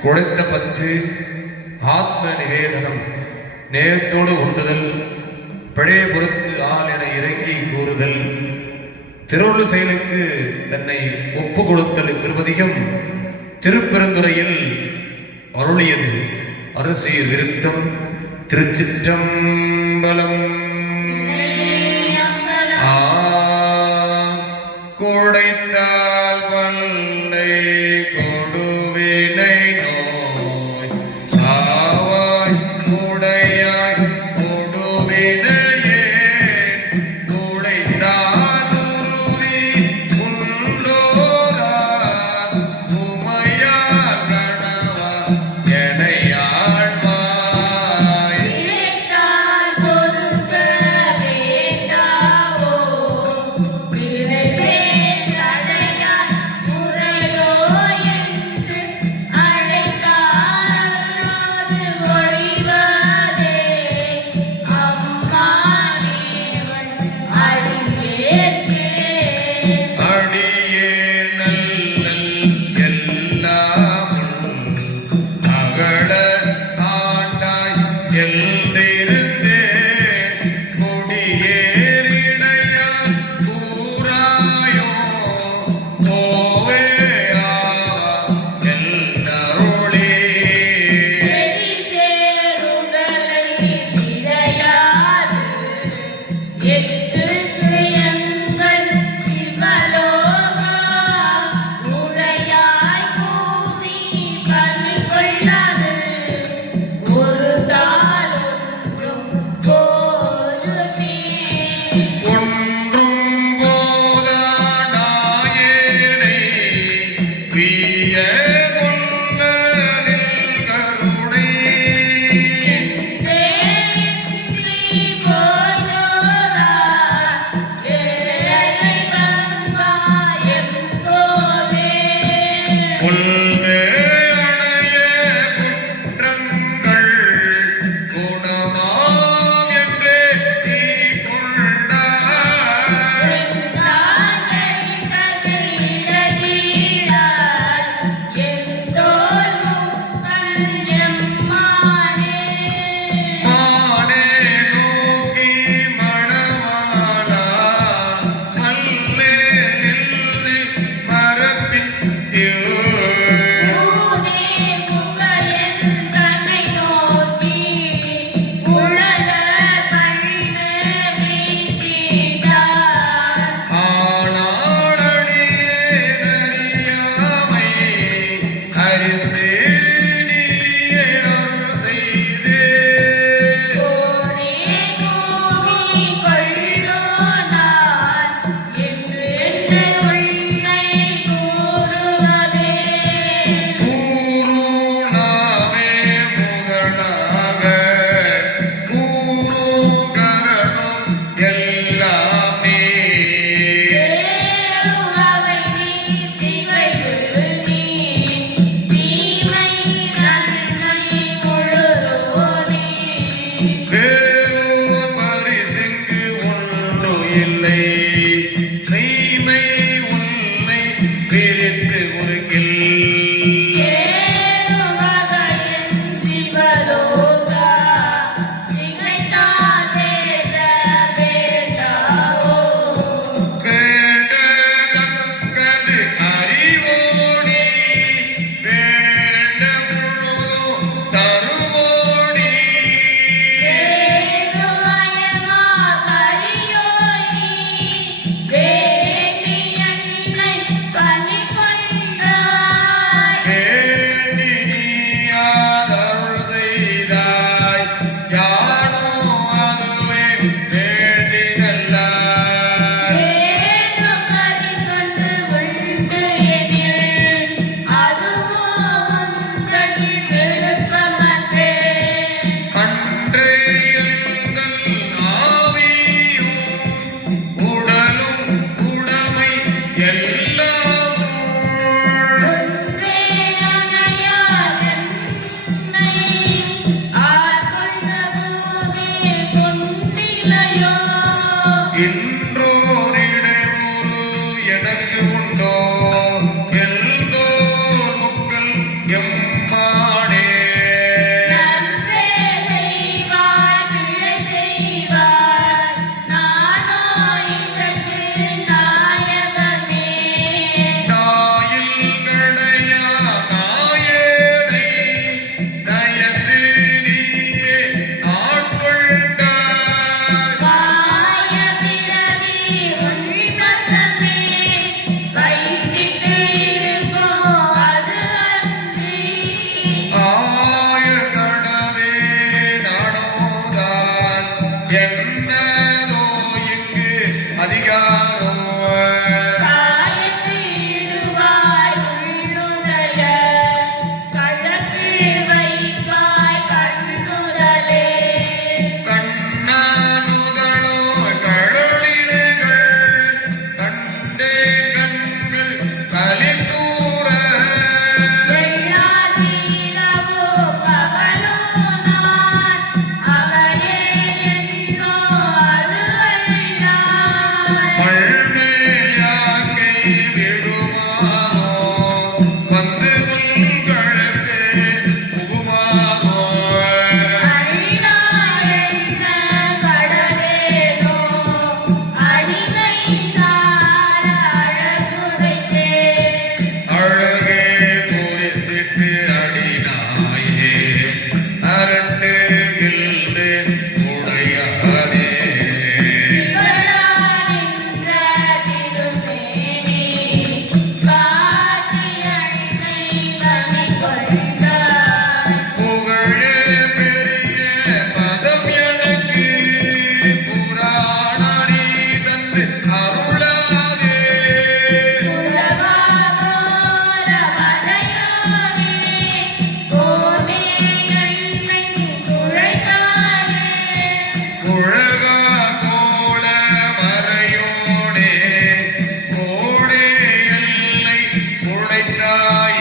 குழைத்த பத்து ஆத்ம நிவேதனம் நேயத்தோடு கொண்டுதல் பிழைய பொறுத்து ஆள் என இறங்கி கூறுதல். திருவள்ளு செயலுக்கு தன்னை ஒப்பு கொடுத்தல் திருவதிகம் திருப்பெருந்துறையில் அருளியது அரசியல் விருத்தம் திருச்சிற்றம்பலம். பண்ணை Hey! Yeah.